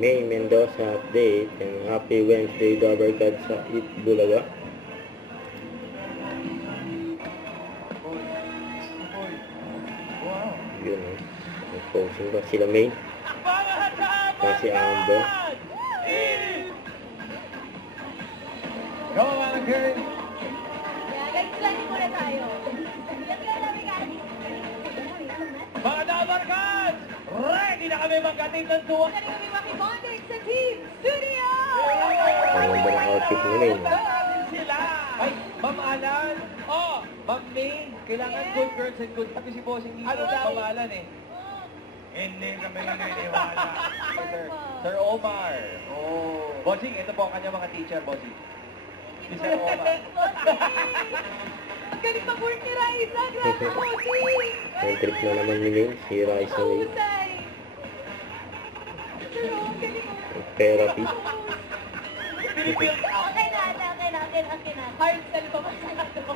May Mendoza update, and happy Wednesday Dabarkad sa Itbulaga. Yun, nag-posing ba sila May? Kasi Ambo. Go on, Karen. Nag-explain muna tayo. Mga Dabarkad! Ready na kami magkatid ng tuwa. Ready kami makibonding sa Team Studio! Ang ganda ng outfit ni May. Sila! Ay, Ma'am Alan! Oh, Ma'am May, kailangan good girls and good... Pati si Bossing dito, Ano daw? Ma'am Alan eh. Hindi kami naniniwala. Sir Omar. Oh. Bossing, ito po ang kanyang mga teacher, Bossing. Si Sir Omar. Ang galing mag-work ni Raisa! Grabe po, Ang trip na naman ni May, si Raisa May. Mahusay! Pero ang galing mo. Therapy. Okay na. Hard sell pa masyado.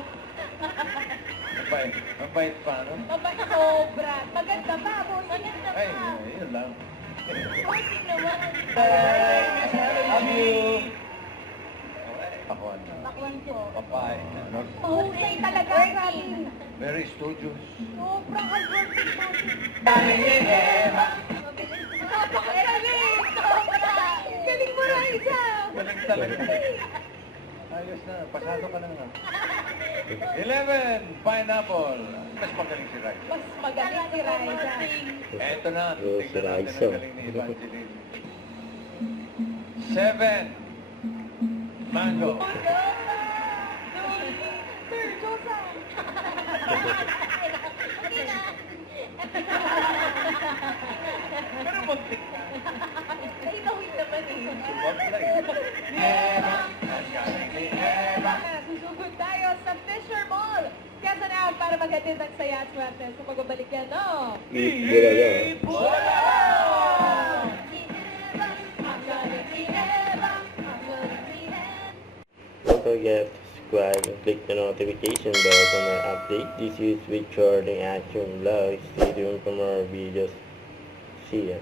Ang bait pa, no? Mabait sobra. Maganda pa, bossing. Ay, yun lang. Bossing naman. Love you. Pakuan na. Bakwan po. Papay. Mahusay talaga, grabe. Very studious. Sobrang hardworking bossing. Galing Napakagaling! Sobra! Galing mo, Raisa! Galing talaga. Ayos na. Pasado ka na nga. 11, pineapple. Mas magaling si Rice. Mas magaling si Raisa. Eto na. Oh, si Tignan natin Raisa. ang galing ni Evangeline. 7, mango. Sir, Josa! Okay na. Pero magtik ka. Nainawin naman eh. Susugod tayo sa Fisher Mall. Quezon Ave para maghatid ng saya at swerte sa pagbabalik yan, no? Itbulaga. Don't forget to subscribe and click the notification bell for more update. This is Richard in Action Vlog. Stay tuned for more videos. See ya.